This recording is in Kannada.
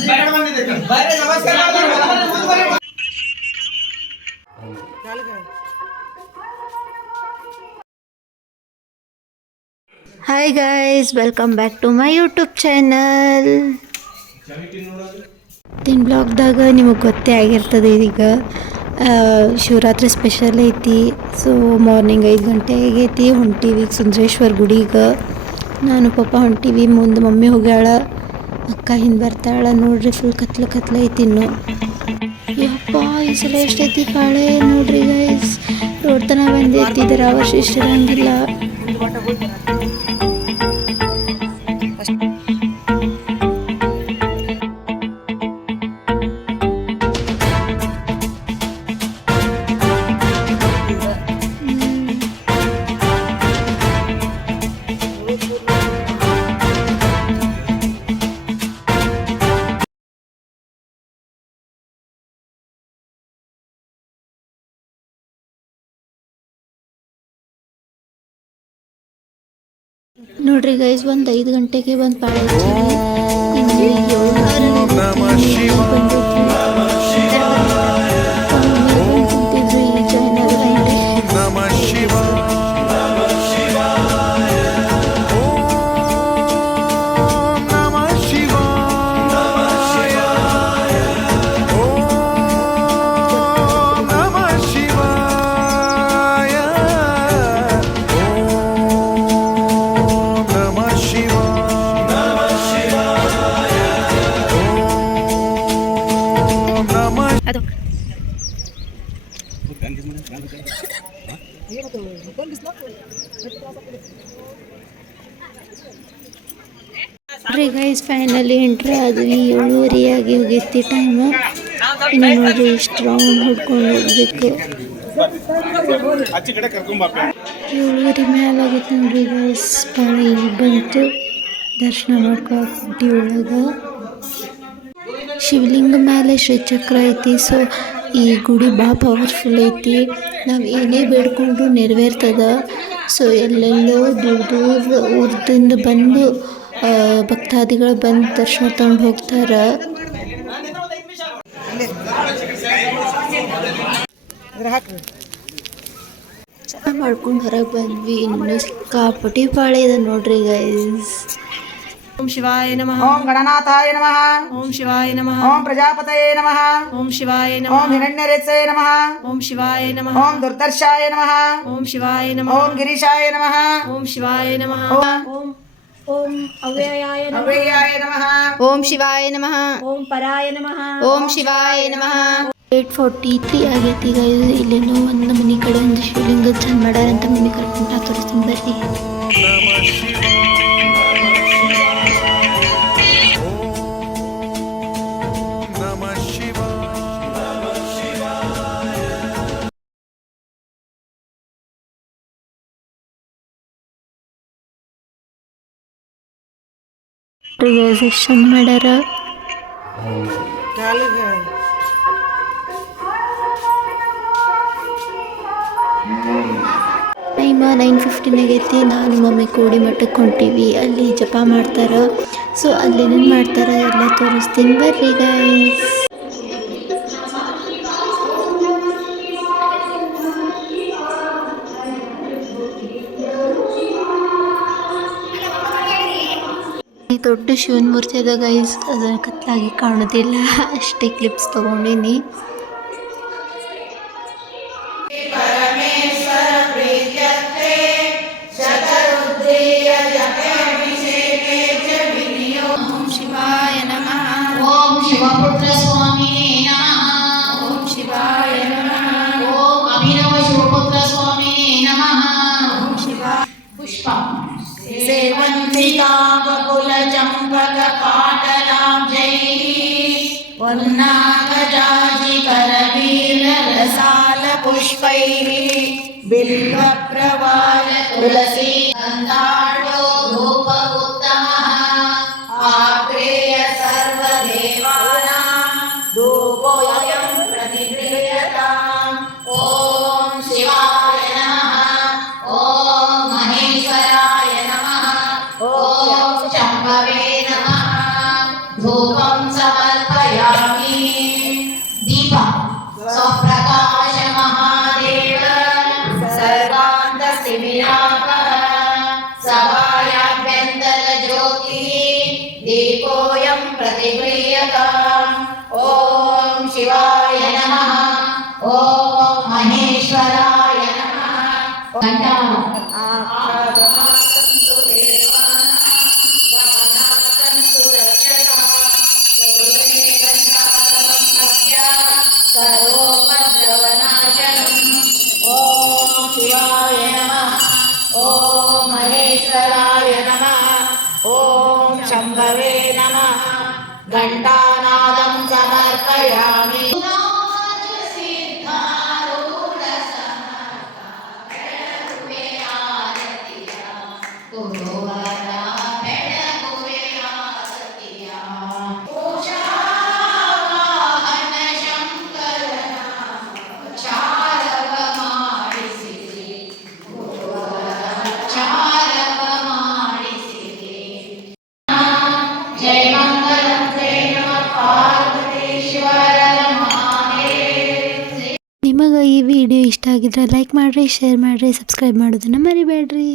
ನಮಸ್ಕಾರ. Hi guys welcome back to my YouTube channel ದಿನ ಬ್ಲಾಗ್ದಾಗ ನಿಮಗೆ ಗೊತ್ತೇ ಆಗಿರ್ತದೆ ಇದೀಗ. ಶಿವರಾತ್ರಿ ಸ್ಪೆಷಲ್ ಐತಿ. ಸೊ ಮಾರ್ನಿಂಗ್ ಐದು ಗಂಟೆ ಆಗೈತಿ ಹೊಂಟೀವಿ ಸುಂದ್ರೇಶ್ವರ ಗುಡಿಗೆ. ನಾನು ಪಾಪ ಹೊಂಟೀವಿ, ಮುಂದೆ ಮಮ್ಮಿ ಹೋಗ್ಯಾಳ. ಅಕ್ಕ ಹಿಂದ್ ಬರ್ತಾಳ ನೋಡ್ರಿ ಫುಲ್ ಕತ್ಲ ಕತ್ಲ ಐತಿ ಇನ್ನು. ಯಪ್ಪ, ಈ ಸಲ ಎಷ್ಟೈತಿ ಕಾಳೆ ನೋಡ್ರಿ ಗೈಸ್ ರೋಡ್ ತನ ಬಂದೈತಿ, ಇದರ ಅವಶಿಷ್ಟ ಇಷ್ಟಿರಂಗಿಲ್ಲ ನೋಡ್ರಿ ಗೈಸ್ ಒಂದು ಐದು ಗಂಟೆಗೆ ಒಂದು ಪಾಳೆ ನೋಡ್ರಿ ಗೈಸ್ ಫೈನಲಿ ಎಂಟ್ರಿ ಆದ್ವಿ. ಏಳುವರೆ ಆಗಿ ಹೋಗೈತಿ ಟೈಮು ಇನ್ನು ನೋಡ್ರಿ ಇಷ್ಟು ರೌಂಡ್ ಹೊಡ್ಕೊಂಡು ಹೋಗ್ಬೇಕು. ಏಳುವರೆ ಮೇಲೆ ಆಗೈತೆ ನೋಡ್ರಿ ಗೈಸ್ ಪಾಳಿ ಬಂತು. ದರ್ಶನ ಮಾಡ್ಕೊಳ್ತಿ ಒಳಗೆ. ಶಿವಲಿಂಗ ಮೇಲೆ ಶ್ರೀಚಕ್ರ ಐತಿ. ಸೊ ಈ ಗುಡಿ ಭಾಳ ಪವರ್ಫುಲ್ ಐತಿ. ನಾವು ಏನೇ ಬೇಡ್ಕೊಂಡ್ರು ನೆರವೇರ್ತದ. ಸೊ ಎಲ್ಲೆಲ್ಲೋ ದೂರ ದೂರ ಊರದಿಂದ ಬಂದು ಭಕ್ತಾದಿಗಳು ಬಂದು ದರ್ಶನ ತಗೊಂಡು ಹೋಗ್ತಾರೆ. ಚೆನ್ನಾಗಿ ಮಾಡ್ಕೊಂಡು ಹೊರಗೆ ಬಂದ್ವಿ. ಇನ್ನು ಸಿಕ್ಕಾಪಟ್ಟಿ ಪಾಳೆ ಇದೆ ನೋಡ್ರಿ ಗೈಸ್ ಓಂ ಶಿವಾಯ ನಮಃ ಓಂ ಗಣನಾಥಾಯ ನಮಃ ಓಂ ಶಿವಾಯ ನಮಃ ಓಂ ಪ್ರಜಾಪತಯೇ ನಮಃ ಓಂ ಶಿವಾಯ ಓಂ ನಮಃ ಹಿರಣ್ಯರೇತ್ಸಯ ನಮಃ ಓಂ ಶಿವಾಯ ನಮಃ ಓಂ ದುರ್ದರ್ಶಾಯ ನಮಃ ಓಂ ಶಿವಾಯ ನಮಃ ಓಂ ಗಿರೀಶಾಯ ನಮಃ ಓಂ ಶಿವಾಯ ನಮಃ ಓಂ ಓಂ ಅವ್ಯಯಾಯ ನಮಃ ಅವ್ಯಯಾಯ ನಮಃ ಓಂ ಶಿವಾಯ ನಮಃ ಓಂ ಪರಾಯ ನಮಃ ಓಂ ಶಿವಾಯ ನಮಃ ಏಟ್ ಫೋರ್ಟಿ ತ್ರೀ ಆಗೈತಿ ಈಗ ಇಲ್ಲೇನೋ ಒಂದು ಮನೆ ಕಡೆ ಒಂದು ಶಿವಲಿಂಗ ಚಂದ ಮಾಡ್ಯಾರ ಅಂತ ಮನೆ ಕರ್ಕೊಂಡು ತೋರಿಸ್ತೀನಿ ಬರ್ರಿ ಮಾಡ್ಯಾರ ಟೈಮ ನೈನ್ ಫಿಫ್ಟೀನ್ ಆಗೈತಿ ನಾನು ಮಮ್ಮಿ ಕೋಡಿ ಮಠಕ್ಕೆ ಹೊಂಟೀವಿ. ಅಲ್ಲಿ ಜಪ ಮಾಡ್ತಾರೆ. ಸೊ ಅಲ್ಲಿ ಏನೇನು ಮಾಡ್ತಾರೆ ಎಲ್ಲ ತೋರಿಸ್ತೀನಿ. ಬರ್ರಿ ಗೈಸ್ ದೊಡ್ಡ ಶಿವನ ಮೂರ್ತಿ ಅದ ಗೈಸ್ ಅದ ಕತ್ಲಾಗಿ ಕಾಣೋದಿಲ್ಲ. ಅಷ್ಟೇ ಕ್ಲಿಪ್ಸ್ ತಗೊಂಡಿನಿ. ಓಂ ಶಿವಪುತ್ರ ಸ್ವಾಮಿನೇ पुष्पं सेवन्ति काककुलचम्पकपाटलाब्जैः पुन्नागजाजिकरवीररसालपुष्पैः बिल्वप्रवाल तुलसी गन्धाण दीपोऽयं प्रतिगृह्यताम् ॐ शिवाय नमः ॐ महेश्वराय नमः सर्वोपद्रवनाशनम् ॐ शिवाय ನಿಮಗೆ ಈ ವಿಡಿಯೋ ಇಷ್ಟ ಆಗಿದ್ರೆ ಲೈಕ್ ಮಾಡಿರಿ ಶೇರ್ ಮಾಡಿರಿ ಸಬ್ಸ್ಕ್ರೈಬ್ ಮಾಡೋದನ್ನು ಮರಿಬೇಡ್ರಿ.